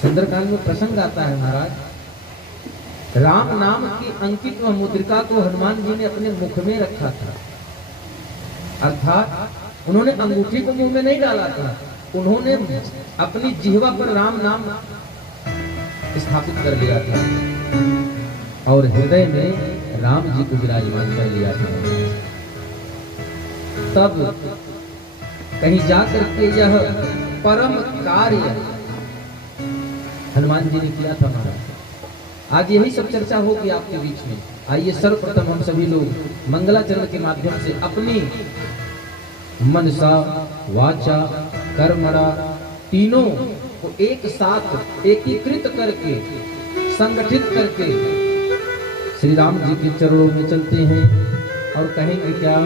सुंदरकांड में प्रसंग आता है महाराज, राम नाम की अंकित व मुद्रिका को हनुमान जी ने अपने मुख में रखा था। अर्थात उन्होंने अंगूठी को मुंह में नहीं डाला था, उन्होंने अपनी जिह्वा पर राम नाम स्थापित कर लिया था और हृदय में राम जी को विराजमान कर लिया था। तब कहीं जाकर के यह परम कार्य हनुमान जी ने किया था महाराज। आज यही सब चर्चा होगी आपके बीच में। आइए सर्वप्रथम हम सभी लोग मंगलाचरण के माध्यम से अपनी मनसा वाचा कर्मणा तीनों को एक साथ एकीकृत करके संगठित करके श्री राम जी के चरणों में चलते हैं और कहेंगे क्या,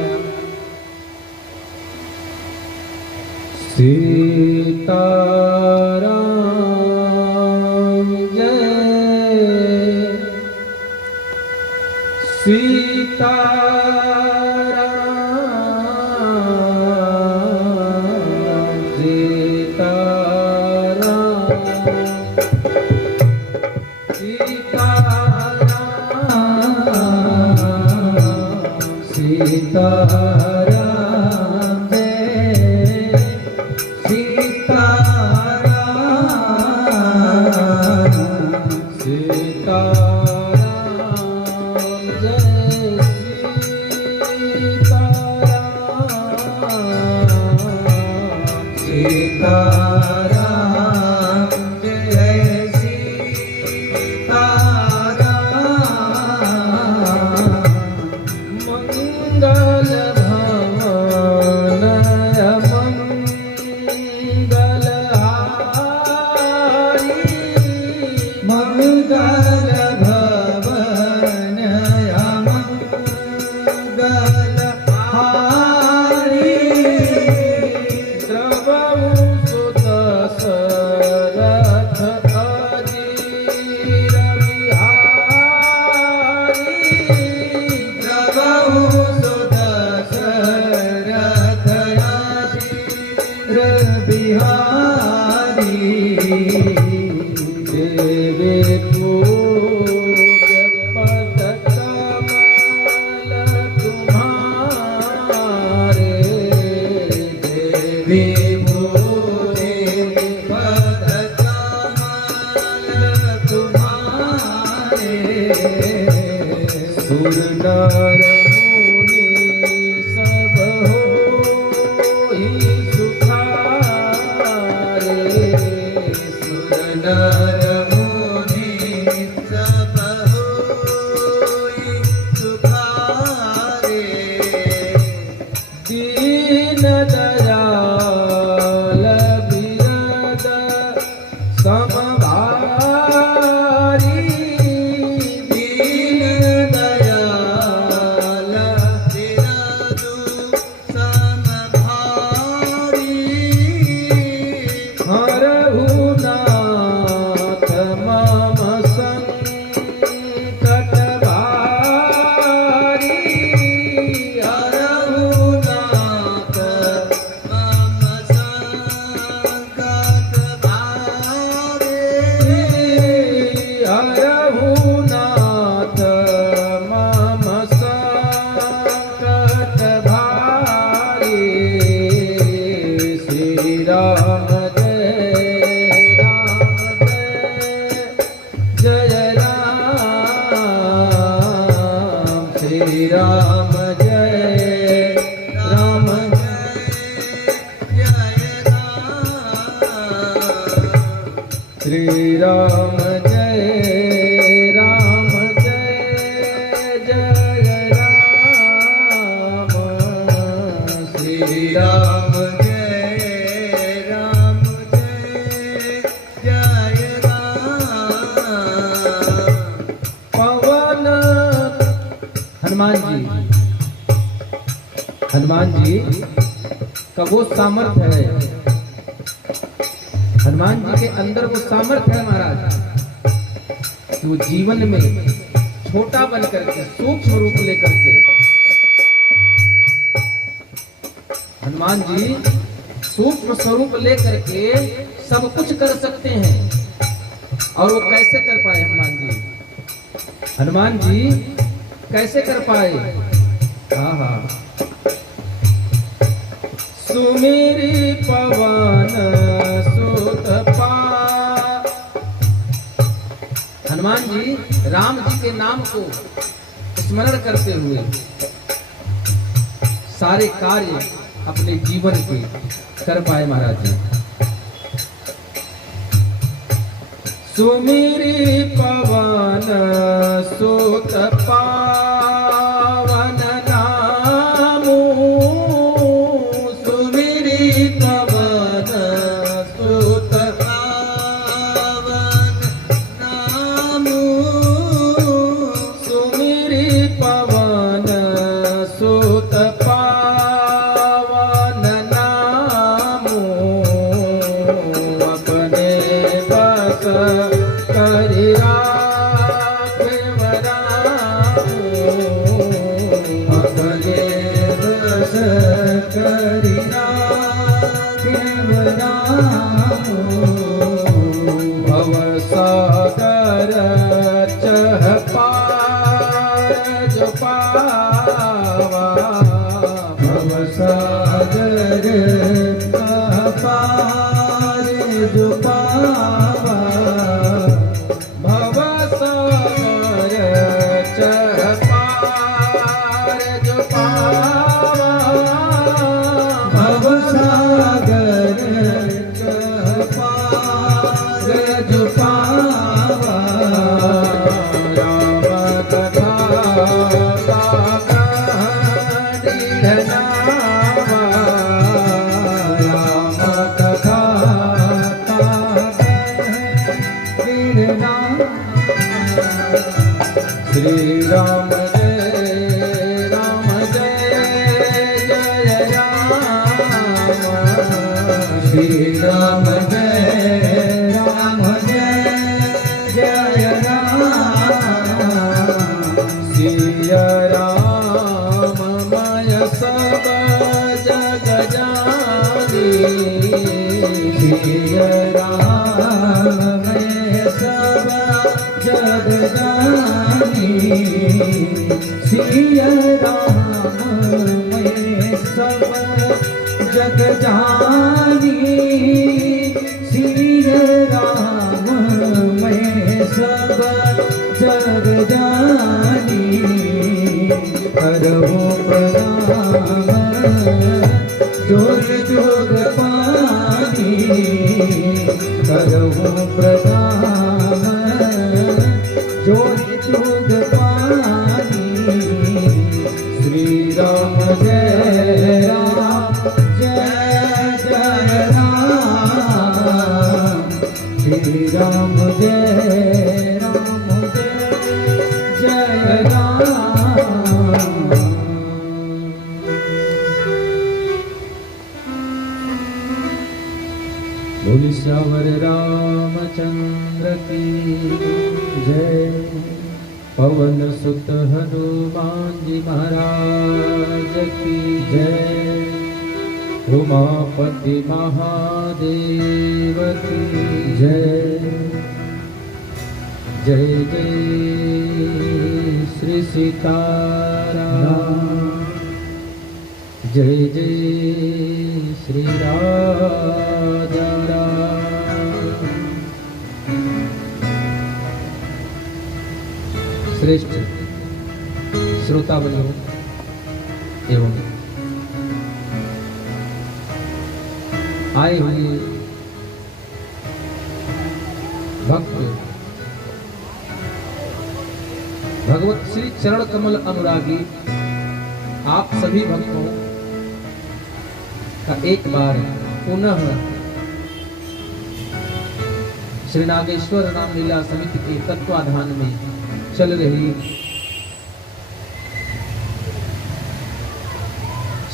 सीताराम जय सीताराम सीताराम सीताराम हनुमान जी का वो सामर्थ्य है, हनुमान जी के अंदर वो सामर्थ्य है महाराज कि वो जीवन में छोटा बन करके सूक्ष्म रूप लेकर के हनुमान जी सूक्ष्म स्वरूप लेकर के सब कुछ कर सकते हैं। और वो कैसे कर पाए हनुमान जी? हनुमान जी कैसे कर पाए? हाँ, सुमेरी पवन सुत पा। हनुमान जी राम जी के नाम को स्मरण करते हुए सारे कार्य अपने जीवन के कर पाए महाराज जी। सुमेरी पवन सुत पावन नामो, सुमेरी पवन सुत पावन नामो, सुमेरी पवन सुत पावन नामो, अपने बस करि राघव रामो, अपने बस करि राघव रामो, भव सागर चह पार जो पावा, भव सागर चह पार जो पावा, भव सागर चह पार जो पावा, भव सागर चह पार जो पावा, राम कथा का दृढ़ नावा, राम कथा दृढ़ नावा। श्री राम जय राम जय जय राम, श्री राम जय राम जय जय राम, सिया राम मय सब जग जानी, सिया राम मय सब जग जानी, सिया राम मैं सब जग जानी, सिया राम मैं सब जग जानी, करहूँ प्रणाम जोग जोग पानी, करहूँ प्रणाम जोग जोग पानी, श्री राम जय राम जय जय राम, श्री राम जय जय राम। बोल श्यावर रामचंद्र की जय, पवन सुत हनुमान जी महाराज की जय, उमापति महादेव की जय, जय जय श्री सीताराम, जय जय श्री राजा राम। श्रेष्ठ श्रोताबंधु एवं आए हुए भक्त भगवत श्री चरण कमल अनुरागी आप सभी भक्तों का एक बार पुनः श्री नागेश्वर रामलीला समिति के तत्वाधान में चल रही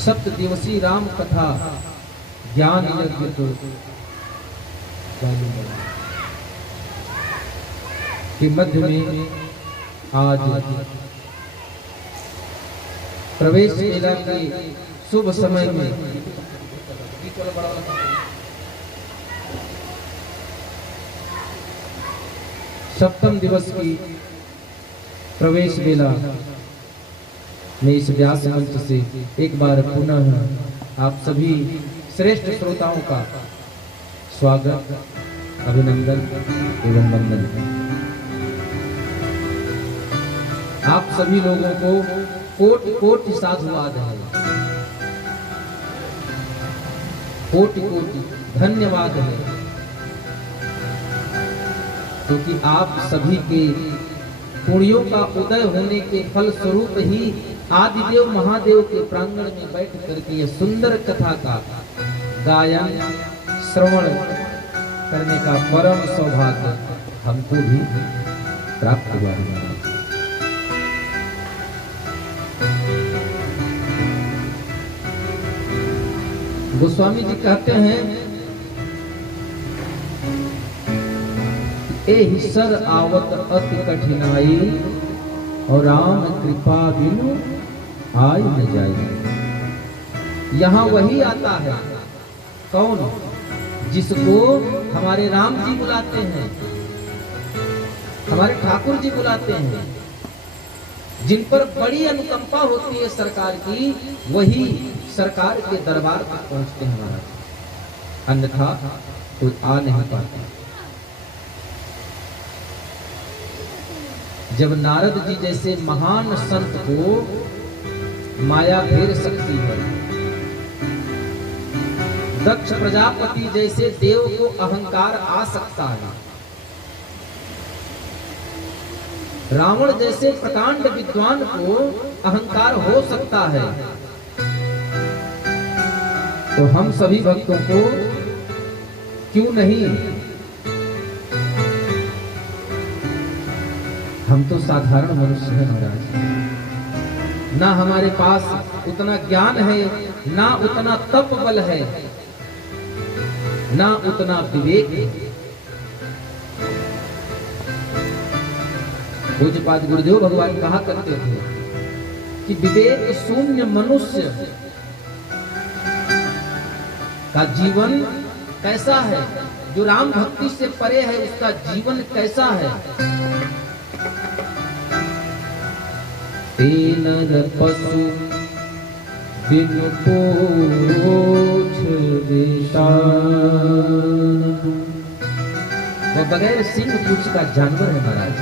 सप्त दिवसीय राम कथा ज्ञान यज्ञ को के मध्य में आज प्रवेश मेला के शुभ समय में सप्तम दिवस की प्रवेश बेला में इस व्यास मंच से एक बार पुनः आप सभी श्रेष्ठ श्रोताओं का स्वागत, अभिनंदन एवं वंदन। आप सभी लोगों को कोटि कोटि साधुवाद है, कोटि कोटि धन्यवाद है, क्योंकि आप सभी के पुण्यों का उदय होने के फल स्वरूप ही आदिदेव महादेव के प्रांगण में बैठ करके यह सुंदर कथा का गायन श्रवण करने का परम सौभाग्य हमको भी प्राप्त हुआ है। गोस्वामी जी कहते हैं, एहि सर आवत अति कठिनाई और राम कृपा बिनु आय न जाए। यहाँ वही आता है, कौन? जिसको हमारे राम जी बुलाते हैं, हमारे ठाकुर जी बुलाते हैं, जिन पर बड़ी अनुकंपा होती है सरकार की, वही सरकार के दरबार तक पहुंचते हैं महाराज, अन्यथा कोई आ नहीं पाता। जब नारद जी जैसे महान संत को माया घेर सकती है, दक्ष प्रजापति जैसे देव को अहंकार आ सकता है, रावण जैसे प्रकांड विद्वान को अहंकार हो सकता है, तो हम सभी भक्तों को क्यों नहीं? हम तो साधारण मनुष्य हैं महाराज, ना हमारे पास उतना ज्ञान है, ना उतना तप बल है, ना उतना विवेक है। पूज्यपाद गुरुदेव भगवान कहा करते थे कि विवेक शून्य मनुष्य का जीवन कैसा है, जो राम भक्ति से परे है उसका जीवन कैसा है। तीन पशु बिनु पूछ विशाल, वो बगैर सिंह पूछ का जानवर है महाराज।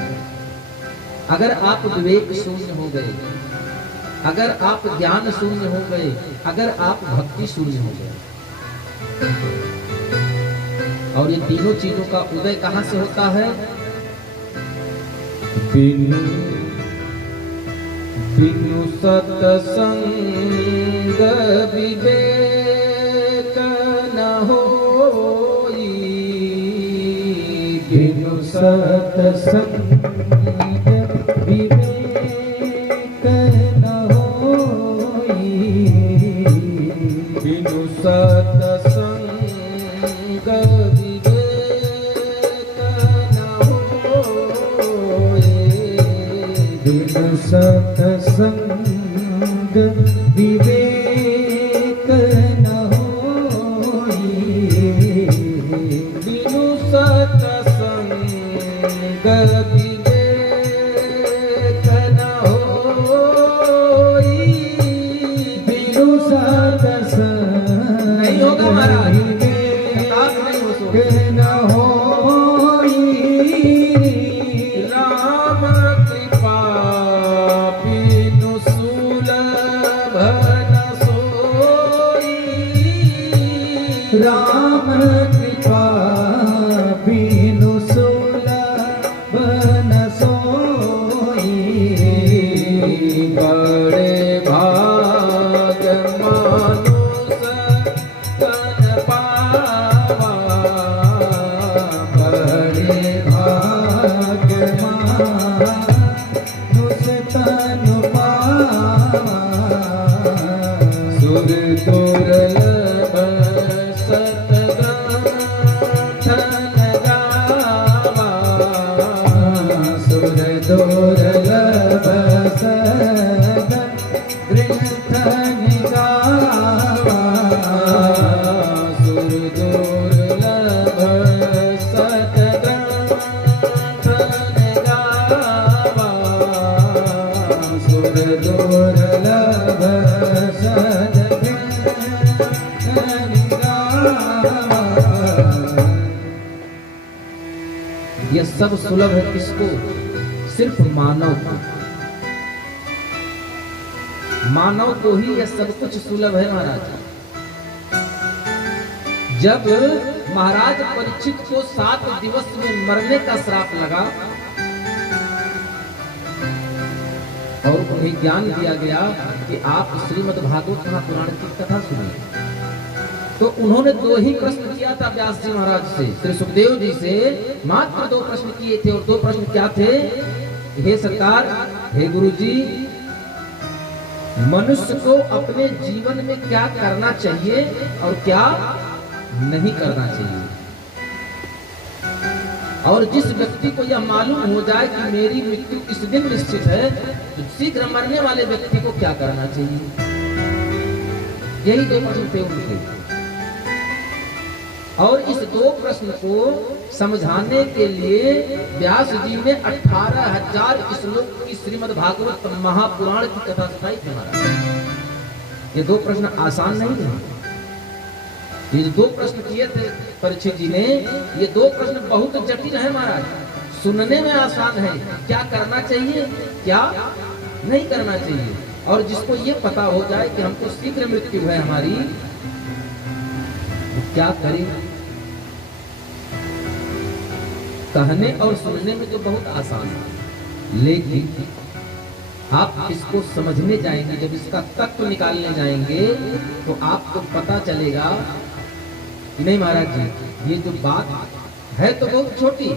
अगर आप विवेक शून्य हो गए, अगर आप ज्ञान शून्य हो गए, अगर आप भक्ति शून्य हो गए, और ये तीनों चीजों का उदय कहां से होता है? बिनु बिनु सत्संग विवेक न होई, बिनु सत्संग विवेक न होई, बिनु सत्संग विवेक न होई, बिनु सत्संग विवेक न होई, बिनु सत्संग विवेक न होई, बिनु सत्संग नहीं होगा महाराज, न होई, राम कृपा बिनु सुलभ न सोई, राम कृपा बिनु सुलभ न सोई, बड़े भाग मानुष तन पावा, बड़े भाग मानुष तन पावा, सुर दुर्लभ सतग्रंथन गावा, सुर दुर्लभ सतग्रंथन गावा, सुर दुर्लभ यह सब सुलभ है किसको? सिर्फ मानव को। मानव को ही यह सब कुछ सुलभ है महाराज। जब महाराज परीक्षित को 7 दिवस में मरने का श्राप लगा और उन्हें ज्ञान दिया गया कि आप श्रीमद् भागवत महापुराण की कथा सुनिए, तो उन्होंने 2 ही प्रश्न किया था व्यास जी महाराज से, श्री सुखदेव जी से मात्र 2 प्रश्न किए थे। और 2 प्रश्न क्या थे? हे सरकार, हे गुरु जी, मनुष्य को अपने जीवन में क्या करना चाहिए और क्या नहीं करना चाहिए, और जिस व्यक्ति को यह मालूम हो जाए कि मेरी मृत्यु इस दिन निश्चित है, तो शीघ्र मरने वाले व्यक्ति को क्या करना चाहिए। यही 2 प्रश्न थे उनके। और इस 2 प्रश्न को समझाने के लिए व्यास जी ने 18,000 श्लोक की श्रीमद् भागवत महापुराण की कथा सुनाई थी महाराज। ये 2 प्रश्न आसान नहीं थे। ये 2 प्रश्न किए थे परीक्षित जी ने, ये 2 प्रश्न बहुत जटिल है महाराज। सुनने में आसान है, क्या करना चाहिए क्या नहीं करना चाहिए, और जिसको ये पता हो जाए कि हमको शीघ्र मृत्यु है हमारी, तो क्या करें। कहने और सुनने में तो बहुत आसान है, लेकिन आप इसको समझने जाएंगे, जब इसका तत्व निकालने जाएंगे तो आपको पता चलेगा कि नहीं महाराज जी, ये जो बात है तो बहुत छोटी,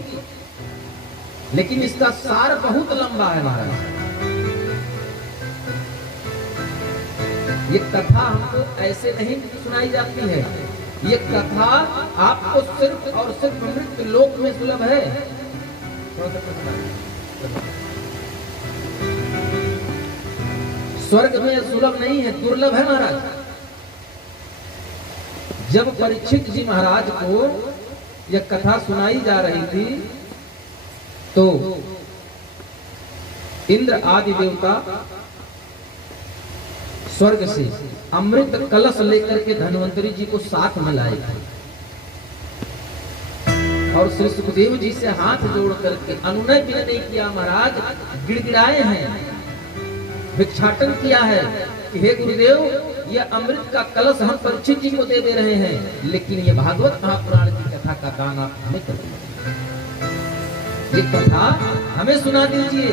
लेकिन इसका सार बहुत लंबा है महाराज। ये कथा हमको ऐसे नहीं सुनाई जाती है, ये कथा आपको सिर्फ और सिर्फ मृत्यु लोक में सुलभ है। स्वर्ग में सुलभ नहीं है, दुर्लभ है महाराज। जब परीक्षित जी महाराज को यह कथा सुनाई जा रही थी, तो इंद्र आदि देवता स्वर्ग से अमृत कलश लेकर के धन्वंतरी जी को साथ में लाए थे, और श्री सुखदेव जी से हाथ जोड़ करके अनुनय भी नहीं किया महाराज, गिड़गिड़ाए हैं, भिक्षाटन किया है कि हे गुरुदेव, यह अमृत का कलश हम परीक्षित जी को दे रहे हैं, लेकिन ये भागवत महापुराण की कथा का गान आप हमें कर दीजिए, ये कथा हमें सुना दीजिए।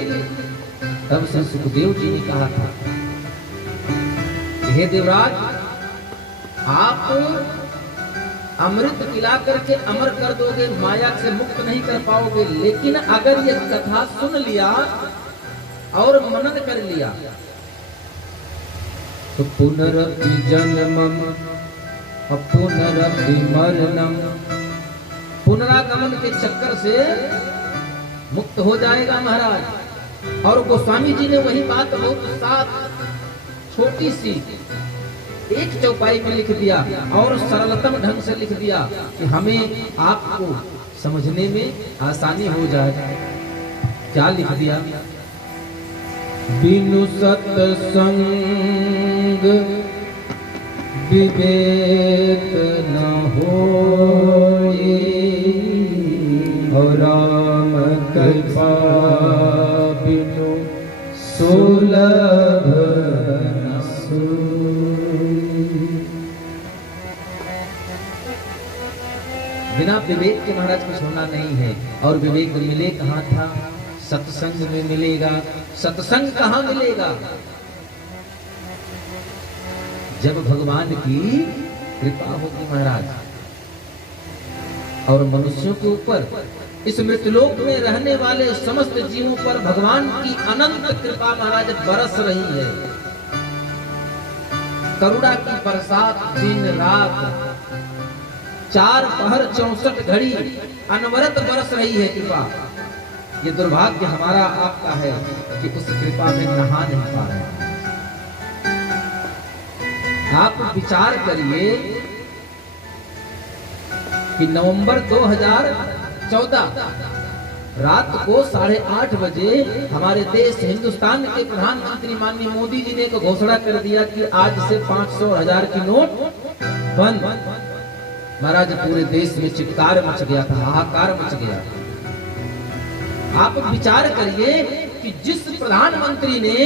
तब से सुखदेव जी ने कहा था, हे देवराज, आप अमृत पिला करके अमर कर दोगे, माया से मुक्त नहीं कर पाओगे, लेकिन अगर यह कथा सुन लिया और मनन कर लिया तो पुनरपि जन्मम पुनरपि मरणम, पुनरागमन के चक्कर से मुक्त हो जाएगा महाराज। और गोस्वामी जी ने वही बात बहुत साफ छोटी सी एक चौपाई में लिख दिया और सरलतम ढंग से लिख दिया कि हमें आपको समझने में आसानी हो जाए। क्या लिख दिया? बिनु सत्संग विवेक न होए, और राम कृपा बिनु सुलभ न सोई। बिना विवेक के महाराज कुछ होना नहीं है, और विवेक मिले कहाँ था? सत्संग में मिलेगा। सत्संग कहाँ मिलेगा? जब भगवान की कृपा होगी महाराज, और मनुष्यों के ऊपर, इस मृत्युलोक में रहने वाले समस्त जीवों पर भगवान की अनंत कृपा महाराज बरस रही है। करुणा की बरसात दिन रात 4 पहर 64 घड़ी अनवरत बरस रही है कृपा। ये दुर्भाग्य हमारा आपका है कि उस कृपा में नहा नहीं पा रहे हैं। आप विचार करिए कि नवंबर 2014 रात को 8:30 बजे हमारे देश हिंदुस्तान के प्रधानमंत्री माननीय मोदी जी ने एक घोषणा कर दिया कि आज से 500 और 1000 की नोट बंद। महाराज पूरे देश में चित्कार मच गया था, हाहाकार मच गया। आप विचार करिए कि जिस प्रधानमंत्री ने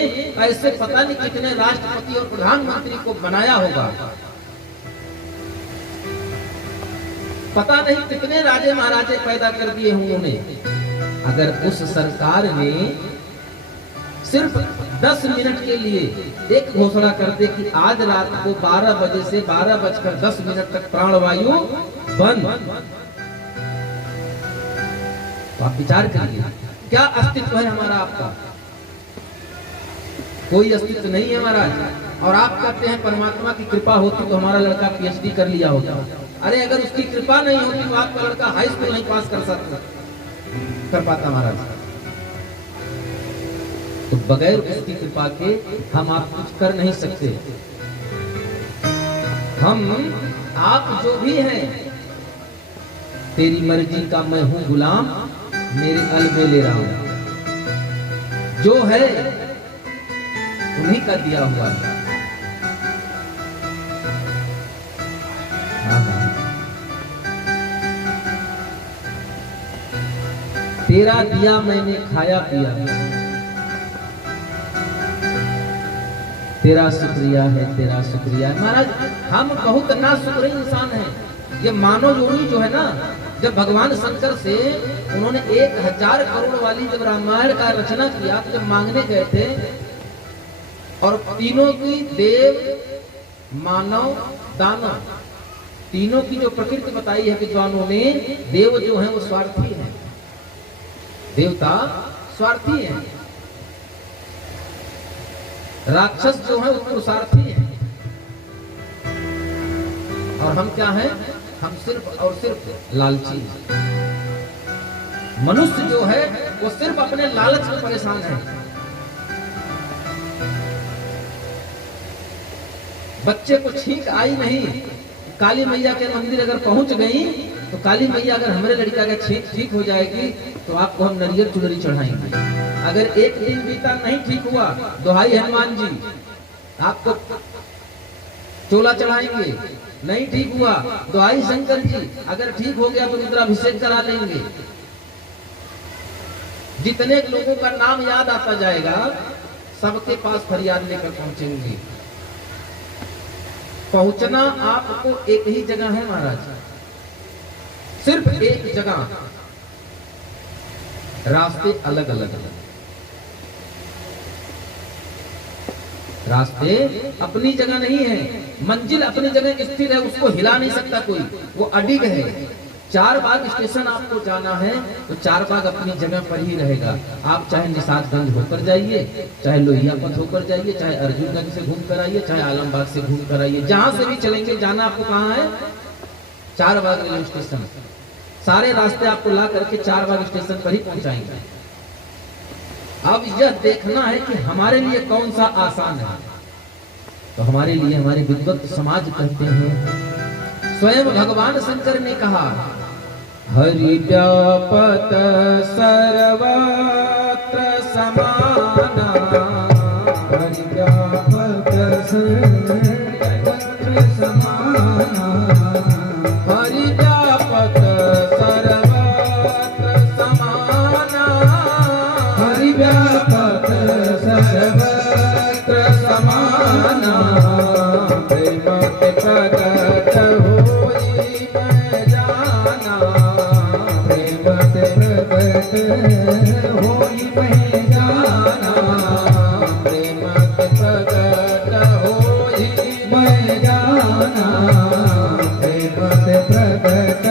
ऐसे पता नहीं कितने राष्ट्रपति और प्रधानमंत्री को बनाया होगा, पता नहीं कितने राजे महाराजे पैदा कर दिए होंगे, अगर उस सरकार ने सिर्फ 10 मिनट के लिए एक घोषणा कर दे कि आज रात को 12 बजे से 12:10 तक प्राणवायु बंद, तो आप विचार करिए क्या अस्तित्व है हमारा आपका? कोई अस्तित्व नहीं है महाराज। और आप कहते हैं परमात्मा की कृपा होती तो हमारा लड़का पीएचडी कर लिया होता। अरे अगर उसकी कृपा नहीं होती तो आपका लड़का हाई स्कूल नहीं पास कर पाता महाराज। तो बगैर उसकी कृपा के हम आप कुछ कर नहीं सकते। हम आप जो भी हैं, तेरी मर्जी का मैं हूं गुलाम, मेरे अलबेले राम, जो है उन्हीं का दिया हुआ है। तेरा दिया मैंने खाया पिया, तेरा शुक्रिया है, तेरा शुक्रिया है। महाराज हम बहुत ना शुक्रिया इंसान हैं। ये मानव योनि जो है ना, जब भगवान शंकर से उन्होंने 1000 करोड़ वाली जब रामायण का रचना किया, तो जब मांगने गए थे और तीनों की देव मानव दानव तीनों की जो प्रकृति बताई है विद्वानों ने, देव जो है वो स्वार्थी है, देवता स्वार्थी है, राक्षस जो है वो पुरुषार्थी है, और हम क्या हैं? हम सिर्फ और सिर्फ लालची। मनुष्य जो है वो सिर्फ अपने लालच में परेशान है। बच्चे को छींक आई नहीं, काली मैया के मंदिर अगर पहुंच गई तो काली मैया अगर हमारे लड़का का छींक ठीक हो जाएगी तो आपको हम नरियल चुनरी चढ़ाएंगे। अगर एक दिन बीता नहीं ठीक हुआ, दोहाई हनुमान जी, आपको चोला चढ़ाएंगे। नहीं ठीक हुआ, दोहाई शंकर जी, अगर ठीक हो गया तो रुद्राभिषेक करा लेंगे। जितने लोगों का नाम याद आता जाएगा सबके पास फरियाद लेकर पहुंचेंगे। पहुंचना आपको एक ही जगह है महाराज, सिर्फ एक जगह, रास्ते अलग अलग, रास्ते अपनी जगह नहीं है, मंजिल अपनी जगह स्थिर है, उसको हिला नहीं सकता कोई, वो अडिग है। चारबाग स्टेशन आपको जाना है तो चारबाग अपनी जगह पर ही रहेगा। आप चाहे निषादगंज होकर जाइए, चाहे लोहिया पथ होकर जाइए, चाहे अर्जुनगंज से घूम कर आइए, चाहे आलमबाग से घूम कर आइए, जहां से भी चलेंगे जाना आपको कहाँ है? Charbagh railway station. सारे रास्ते आपको ला करके चारबाग स्टेशन पर ही पहुंचाएंगे। अब यह देखना है कि हमारे लिए कौन सा आसान है। तो हमारे लिए हमारे विद्वत समाज कहते हैं, स्वयं भगवान शंकर ने कहा, हरि व्यापत सर्वत्र समाना, हरि व्यापत सर्वत्र समाना, हरि व्यापत सर्वत्र समाना, हरि व्यापत सर्वत्र समाना, प्रेम के प्रगट होई मैं जाना, प्रेम के प्रगट होई मैं जाना, प्रेम के प्रगट होई मैं जाना, प्रेम के प्रगट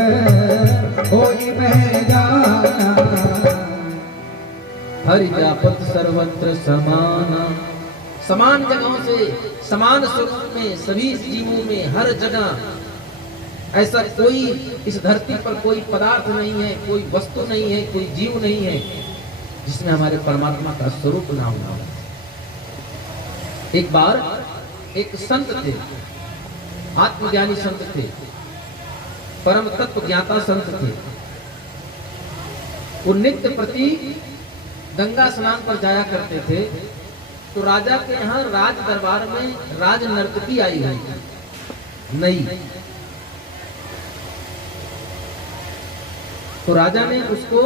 होई मैं जाना। हरि व्यापक सर्वत्र समाना, समान जगहों से समान स्वरूप में सभी जीवों में हर जगह ऐसा कोई इस धरती पर कोई पदार्थ नहीं है, कोई वस्तु नहीं है, कोई जीव नहीं है जिसमें हमारे परमात्मा का स्वरूप ना हो। एक बार एक संत थे, आत्मज्ञानी संत थे, परम तत्व ज्ञाता संत थे। वो नित्य प्रति गंगा स्नान पर जाया करते थे। तो राजा के यहाँ राज दरबार में राज नर्तकी आई हुई नई। तो राजा ने उसको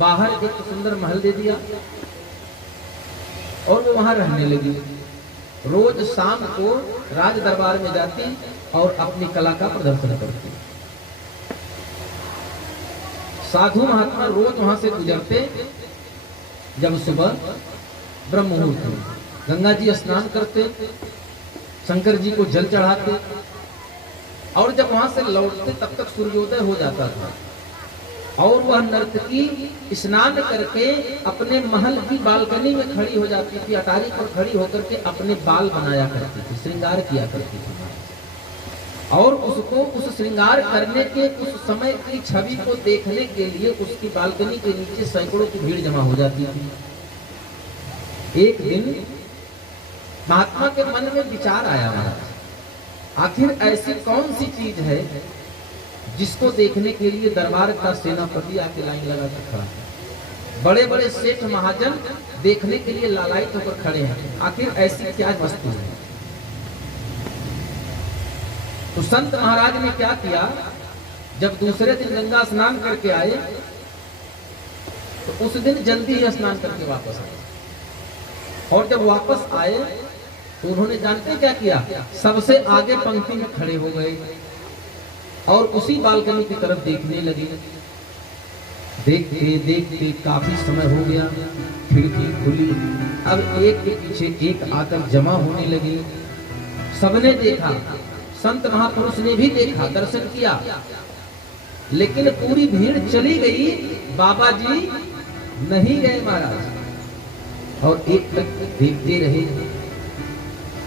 बाहर एक सुंदर महल दे दिया और वो वहां रहने लगी। रोज शाम को राज दरबार में जाती और अपनी कला का प्रदर्शन करती। साधु महात्मा रोज वहां से गुजरते। जब सुबह ब्रह्म मुहूर्त में गंगा जी स्नान करते, शंकर जी को जल चढ़ाते और जब वहां से लौटते तब तक सूर्योदय हो जाता था। और वह नर्तकी स्नान करके अपने महल की बालकनी में खड़ी हो जाती थी, अटारी पर खड़ी होकर के अपने बाल बनाया करती थी, श्रृंगार किया करती थी। और उसको उस श्रृंगार करने के उस समय की छवि को देखने के लिए उसकी बालकनी के नीचे सैकड़ों की भीड़ जमा हो जाती थी। एक दिन महात्मा के मन में विचार आया, महाराज आखिर ऐसी कौन सी चीज है जिसको देखने के लिए दरबार का सेनापति आके लाइन लगा के खड़ा है। बड़े बड़े सेठ महाजन देखने के लिए लालायित होकर खड़े हैं, आखिर ऐसी क्या वस्तु है। तो संत महाराज ने क्या किया, जब दूसरे दिन गंगा स्नान करके आए तो उस दिन जल्दी ही स्नान करके वापस आए। और जब वापस आए तो उन्होंने जानते क्या किया, सबसे आगे पंक्ति में खड़े हो गए और उसी बालकनी की तरफ देखने लगे। देखते देखते काफी समय हो गया, खिड़की खुली, अब एक के पीछे एक आकर जमा होने लगी। सबने देखा, संत महापुरुष ने भी देखा, दर्शन किया, लेकिन पूरी भीड़ चली गई, बाबा जी नहीं गए महाराज। और एक तक देखते रहे।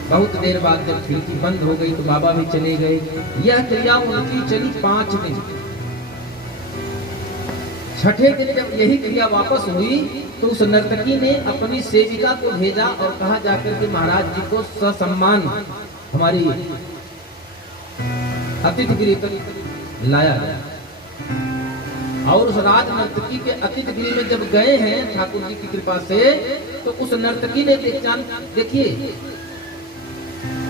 बहुत देर बाद जब खिड़की बंद हो गई तो बाबा भी चले गए। यह क्रिया उनकी चली 5 दिन। छठे दिन जब यही क्रिया वापस हुई तो उस नर्तकी ने अपनी सेविका को भेजा और कहा जाकर के महाराज जी को ससम्मान हमारी अतिथि गृह तक लाया। और उस राज नर्तकी के अतिथि गृह में जब गए हैं ठाकुर जी की कृपा से, तो उस नर्तकी ने देखिए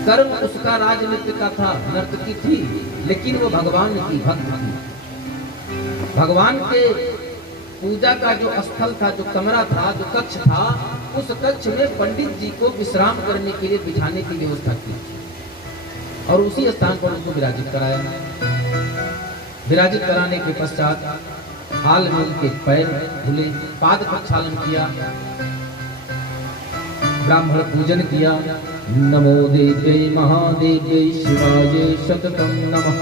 कर्म उसका राजनीति का था, नर्तकी थी, लेकिन वो भगवान की भक्त थी। भगवान के पूजा का जो स्थल था, जो कमरा था, जो कक्ष था, उस कक्ष में पंडित जी को विश्राम करने के लिए बिठाने की व्यवस्था की और उसी स्थान पर उनको विराजित कराया। विराजित कराने के पश्चात हाल में उनके पैर धुले, पाद प्रक्षालन किया, ब्राह्मण पूजन किया। नमो देव्यै महादेव्यै शिवायै शततं नमः।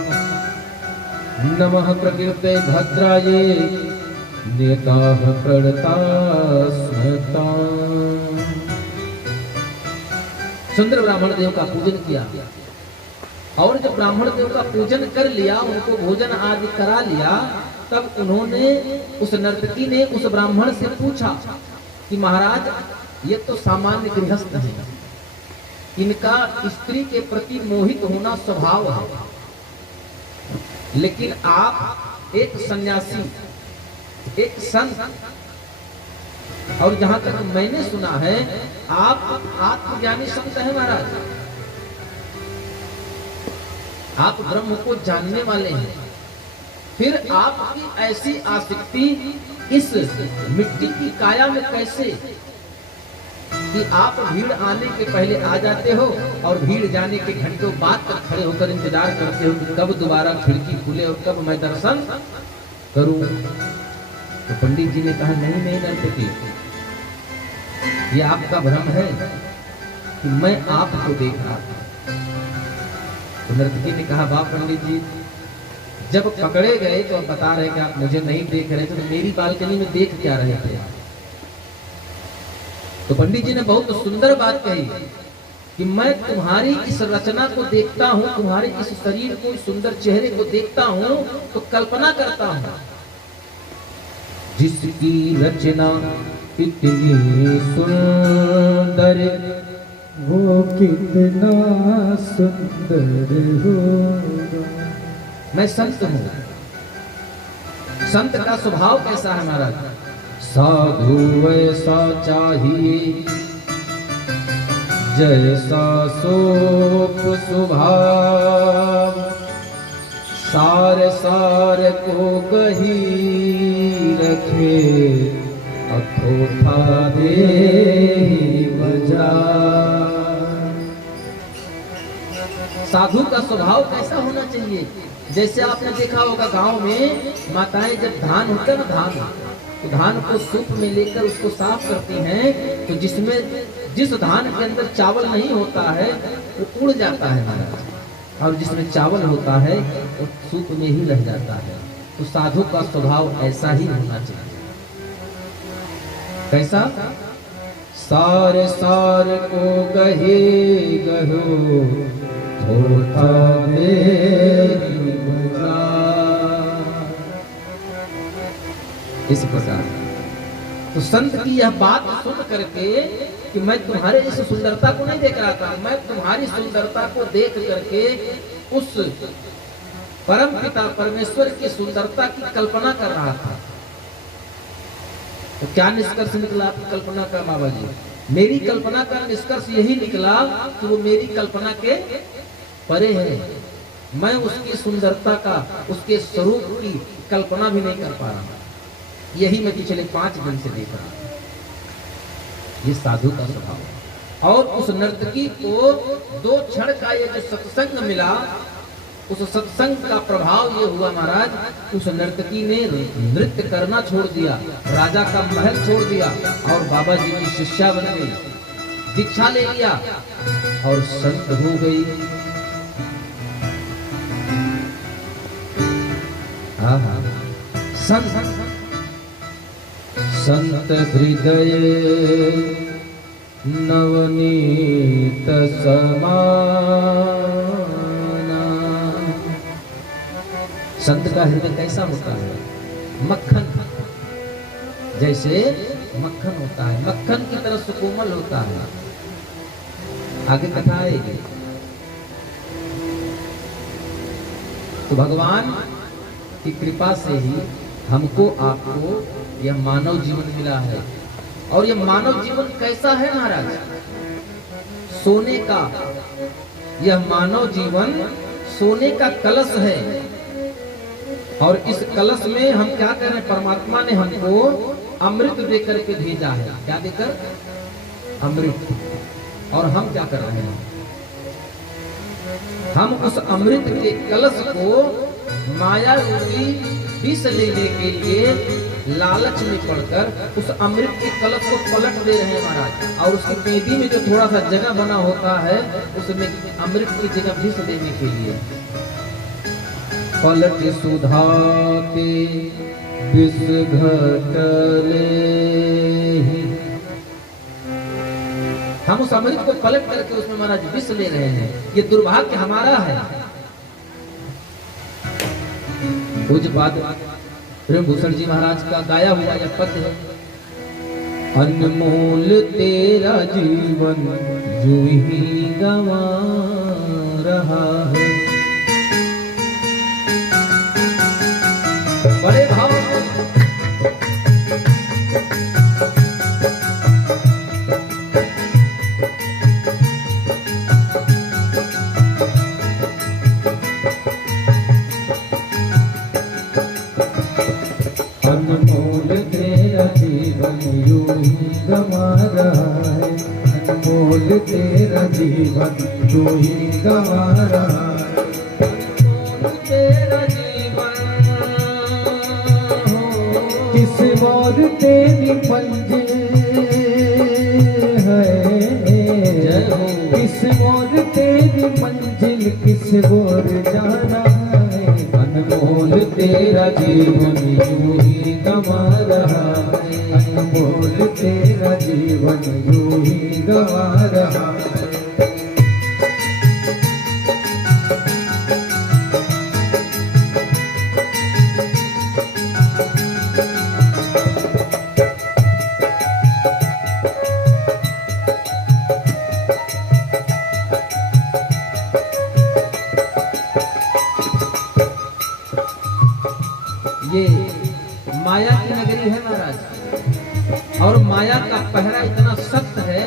नमः प्रकृते भद्रायै नेताः प्रणताः स्मृता। सुंदर ब्राह्मण देव का पूजन किया और जब ब्राह्मण देव का पूजन कर लिया, उनको भोजन आदि करा लिया, तब उन्होंने उस नर्तकी ने उस ब्राह्मण से पूछा कि महाराज ये तो सामान्य गृहस्थ है, इनका स्त्री के प्रति मोहित होना स्वभाव है, लेकिन आप एक सन्यासी, एक संत, और जहां तक मैंने सुना है आप आत्मज्ञानी संत हैं महाराज, आप ब्रह्म को जानने वाले हैं, फिर आपकी ऐसी आसक्ति इस मिट्टी की काया में कैसे कि आप भीड़ आने के पहले आ जाते हो और भीड़ जाने के घंटों बाद तक खड़े होकर इंतजार करते हो कि कब दोबारा खिड़की खुले और कब मैं दर्शन करूं। तो पंडित जी ने कहा नहीं नर्तकी, ये आपका भ्रम है कि मैं आपको देख रहा था। तो नर्तकी ने कहा वाह पंडित जी, जब पकड़े गए तो बता रहे कि आप मुझे नहीं देख रहे थे, तो मेरी बालकनी में देख क्या रहे थे। तो पंडित जी ने बहुत सुंदर बात कही कि मैं तुम्हारी इस रचना को देखता हूँ, तुम्हारे इस शरीर को, इस सुंदर चेहरे को देखता हूँ तो कल्पना करता हूँ जिसकी रचना इतनी सुंदर वो कितना सुंदर होगा। मैं संत हूँ। संत का स्वभाव कैसा है महाराज? साधु वैसा चाहिए जैसा सोप स्वभाव, सार सार को कही रखे अखोठा दे बाजार। साधु का स्वभाव कैसा होना चाहिए? जैसे आपने देखा होगा गांव में माताएं जब धान होता है ना, धान को सूप में लेकर उसको साफ करती हैं, तो जिस धान के अंदर चावल नहीं होता है वो उड़ जाता है महाराज, और जिसमें चावल होता है वो सूप में ही रह जाता है। तो साधु का स्वभाव ऐसा ही होना चाहिए। कैसा? सारे सार को कहे गहो थोथा दे। इस प्रकार तो संत की यह बात सुन करके कि मैं तुम्हारे इस सुंदरता को नहीं देख रहा था, मैं तुम्हारी सुंदरता को देख करके उस परम पिता परमेश्वर की सुंदरता की कल्पना कर रहा था। तो क्या निष्कर्ष निकला आपकी कल्पना का बाबा जी? मेरी कल्पना का निष्कर्ष यही निकला कि वो मेरी कल्पना के परे है। मैं उसकी सुंदरता का, उसके स्वरूप की कल्पना भी नहीं कर पा रहा। यही मैं पिछले 5 दिन से देख रहा हूं। ये साधु का स्वभाव। और उस नर्तकी को 2 क्षण का ये जो सत्संग मिला, उस सत्संग का प्रभाव ये हुआ महाराज, उस नर्तकी ने नृत्य करना छोड़ दिया, राजा का महल छोड़ दिया और बाबा जी की शिष्या बन गई, दीक्षा ले लिया और संत हो गई। संत हृदय नवनीत समाना। संत का हृदय कैसा होता है? मक्खन, जैसे मक्खन होता है, मक्खन की तरह सुकोमल होता है। आगे कथा आएगी। तो भगवान की कृपा से ही हमको आपको यह मानव जीवन मिला है। और यह मानव जीवन कैसा है महाराज? सोने का, यह मानव जीवन सोने का कलश है। और इस कलश में हम क्या कर रहे हैं? परमात्मा ने हमको अमृत देकर के भेजा है। क्या देकर? अमृत। और हम क्या कर रहे हैं? हम उस अमृत के कलश को माया रूपी विष लेने के लिए लालच में पड़कर उस अमृत के कलश को पलट दे रहे हैं महाराज। और उसकी पेटी में जो थोड़ा सा जगह बना होता है, उसमें अमृत की जगह विष देने के लिए पलट सुधा के विष घटले। हम उस अमृत को पलट करके उसमें महाराज विष ले रहे हैं। ये दुर्भाग्य हमारा है। पूज्य बात प्रेमभूषण जी महाराज का गाया हुआ यह पद है, अनमोल तेरा जीवन यूं ही गंवा रहा है। बड़े भाव गंवा रहा है, अनमोल तेरा जीवन जो ही गंवा रहा है। तेरा जीवन किस और तेरी मंजिल है, किस और तेरी मंजिल किस और जाना है। अनमोल तेरा जीवन यूं ही गंवा रहा है, अनमोल तेरा जीवन यूं ही गंवा रहा है। ये माया की नगरी है महाराज, और माया का पहरा इतना सख्त है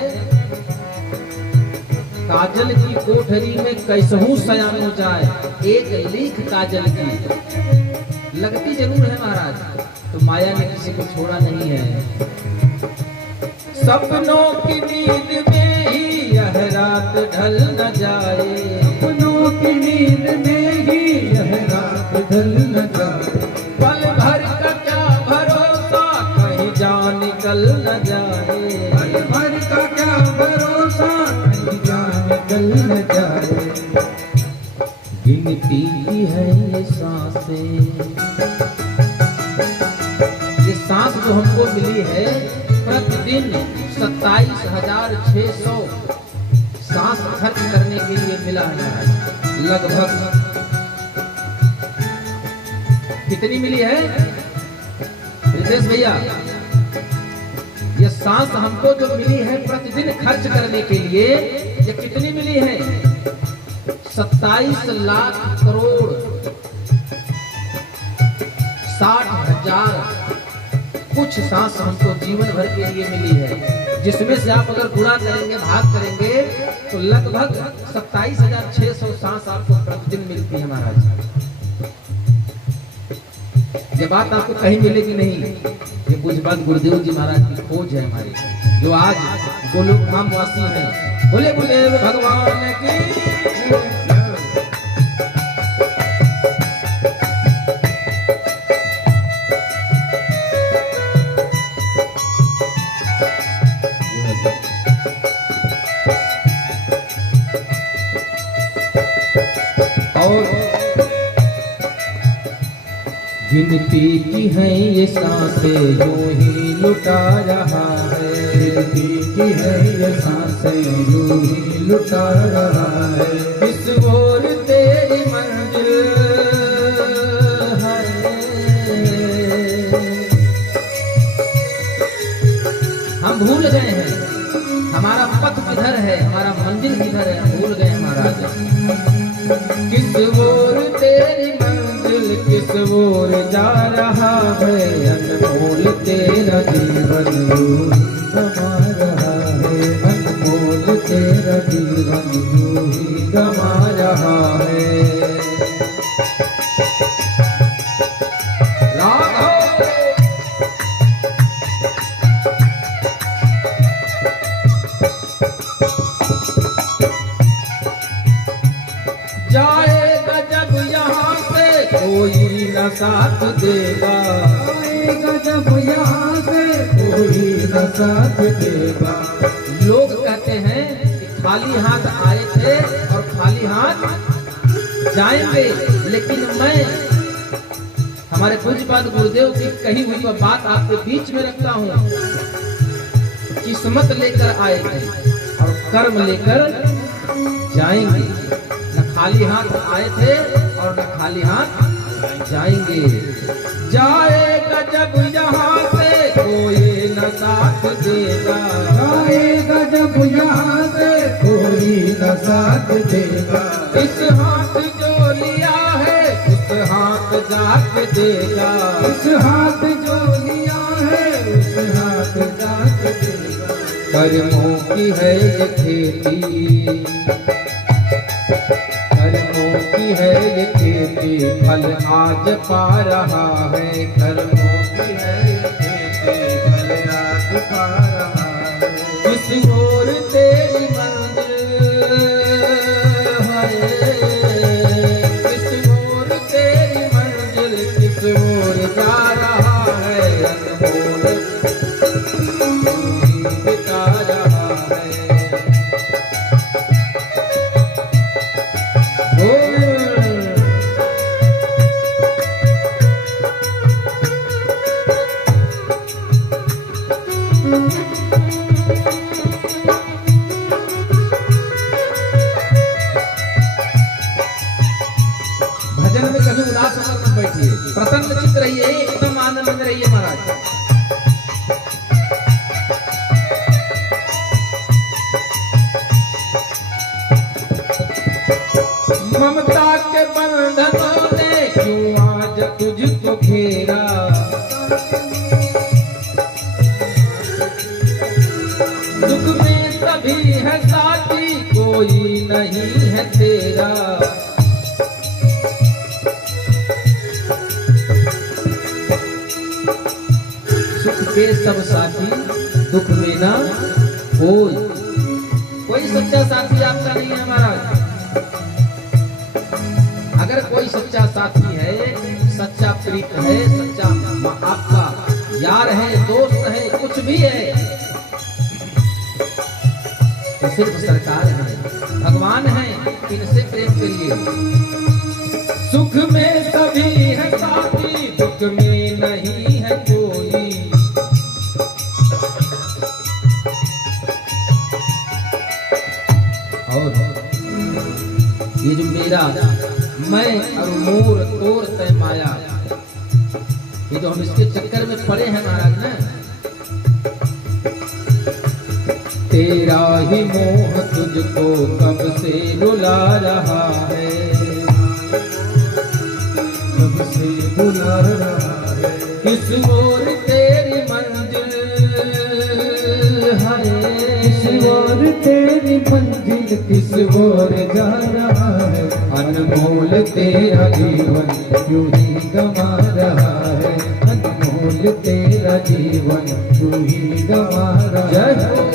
काजल की कोठरी में कैसहू सयान हो जाए, एक लीख काजल की लगती जरूर है महाराज, तो माया ने किसी को छोड़ा नहीं है। सपनों की नींद में ही यह रात ढल न जाए, सपनों की नींद में ही यह रात ढल न जाए, पल भर का क्या भरोसा कहीं जान निकल न जाए, पल भर का क्या भरोसा कहीं जान निकल न जाए। गिनती की है ये सांसें, ये सांस जो हमको मिली है प्रतिदिन 27,600 सांस खर्च करने के लिए मिला है। लगभग कितनी मिली है रितेश भैया? ये सांस हमको जो मिली है प्रतिदिन खर्च करने के लिए, ये कितनी मिली है? 27 लाख करोड़ 60,000 कुछ सांस हमको जीवन भर के लिए मिली है, जिसमें से आप अगर गुणा करेंगे, भाग करेंगे, तो लगभग 27,600 सांस आपको प्रतिदिन मिलती है महाराज। ये बात आपको कहीं मिलेगी नहीं, ये कुछ बात गुरुदेव जी महाराज की खोज है हमारी, जो आज गोलोक धाम वासी हैं। बोले बोले भगवान की। गिनती की है ये सांसें जो ही लुटा रहा है, गिनती की है ये सांसें जो ही लुटा रहा है। इस ओर तेरी मंजिल है, हम भूल गए हैं हमारा पथ किधर है, हमारा मंजिल किधर है, हम भूल गए महाराज। किस ओर तेरी मंजिल, किस ओर जा रहा है, अनमोल तेरा जीवन यूं ही गमा रहा है, अनमोल तेरा जीवन यूं ही गमा रहा है। जाएगा जब यहाँ से कोई न साथ देगा, आएगा जब यहाँ से कोई न साथ देगा। लोग कहते हैं कि खाली हाथ आए थे और खाली हाथ जाएंगे, लेकिन मैं हमारे पूज्यपाद गुरुदेव की कही हुई वह बात आपके बीच में रखता हूँ। किस्मत लेकर आए थे और कर्म लेकर जाएंगे, न खाली हाथ आए थे और न खाली हाथ जाएंगे। जाएगा जब यहाँ से कोई न साथ देगा, आएगा जब यहाँ से कोई न साथ देगा। इस हाथ जो लिया है उस हाथ जाके देगा, इस हाथ जो लिया है उस हाथ जाके देगा। कर्मों की है ये खेती, कर्मों की है ये खेती, फल आज पा रहा है। कर्मों की है ये खेती, फल आज पा रहा है। किस ओर तेरी मंजिल है, किस ओर तेरी मंजिल, किस ओर जा रहा है, अनमोल बिता रहा है। भजन में कभी उदास होकर मत बैठिए, प्रसन्न चित्त रहिए, एकदम आनंद में रहिए महाराज। ममता के बंधनों ने क्यों आज तुझको घेरा, दुख में सभी है साथी, कोई नहीं है तेरा। सुख के सब साथी दुख में ना कोई सच्चा साथी आपका नहीं है महाराज। अगर कोई सच्चा साथी है, सच्चा प्रीत है, सच्चा आपका यार है, दोस्त है, कुछ भी है, तो सिर्फ सरकार है, भगवान है, इनसे प्रेम करिए। सुख में सभी है साथी, दुख में नहीं है कोई। और ये जो मेरा मैं और मोर तोर तय माया, ये जो हम इसके चक्कर में पड़े हैं महाराज ना, तेरा ही मोह तुझको कब से रुला रहा है, कब से बुला रहा है। किस ओर तेरी मंजिल है, किस ओर तेरी मंजिल, किस ओर जा रहा है। अनमोल तेरा जीवन यूं ही गमा रहा है, अनमोल तेरा जीवन यूं ही गमा रहा है।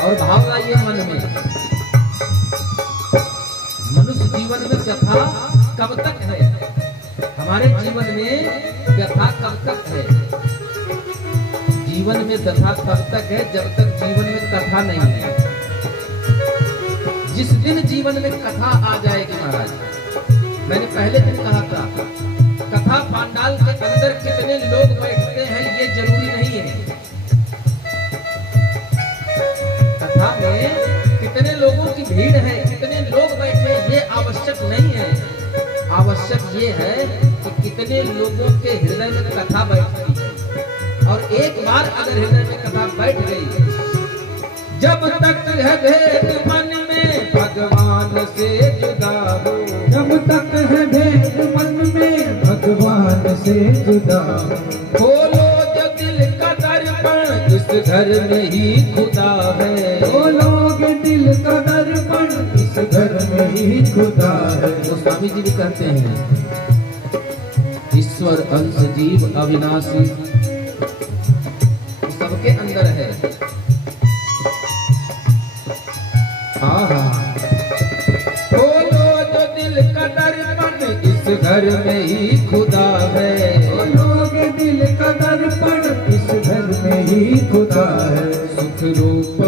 और भाव लाइए मन में। मनुष्य जीवन में व्यथा कब तक है? हमारे जीवन में व्यथा कब तक है? जीवन में व्यथा तब तक है जब तक जीवन में कथा नहीं है। जिस दिन जीवन में कथा आ जाएगी महाराज, मैंने पहले दिन कहा था, कथा पांडाल के अंदर कितने लोग बैठते हैं ये जरूरी नहीं है। कथा में कितने लोगों की भीड़ है, कितने लोग बैठे, ये आवश्यक नहीं है। आवश्यक ये है कि कितने लोगों के हृदय में कथा बैठती है। और एक बार अगर हृदय में कथा बैठ गई, जब तक है भेद मन में भगवान से जुदा हो, जब तक है भेद मन में भगवान से जुदा हो। खोलो जो दिल का दर्पण, इस घर में ही खुदा है। खोलोगे दिल का दर्पण, इस घर में ही खुदा है। तो स्वामी जी भी कहते हैं, ईश्वर अंश जीव अविनाशी सबके अंदर है। खोलो जो दिल का दर्पण, इस घर में ही खुदा है। खोलोगे दिल का दर्पण, इस घर में ही खुदा है। सुख रूप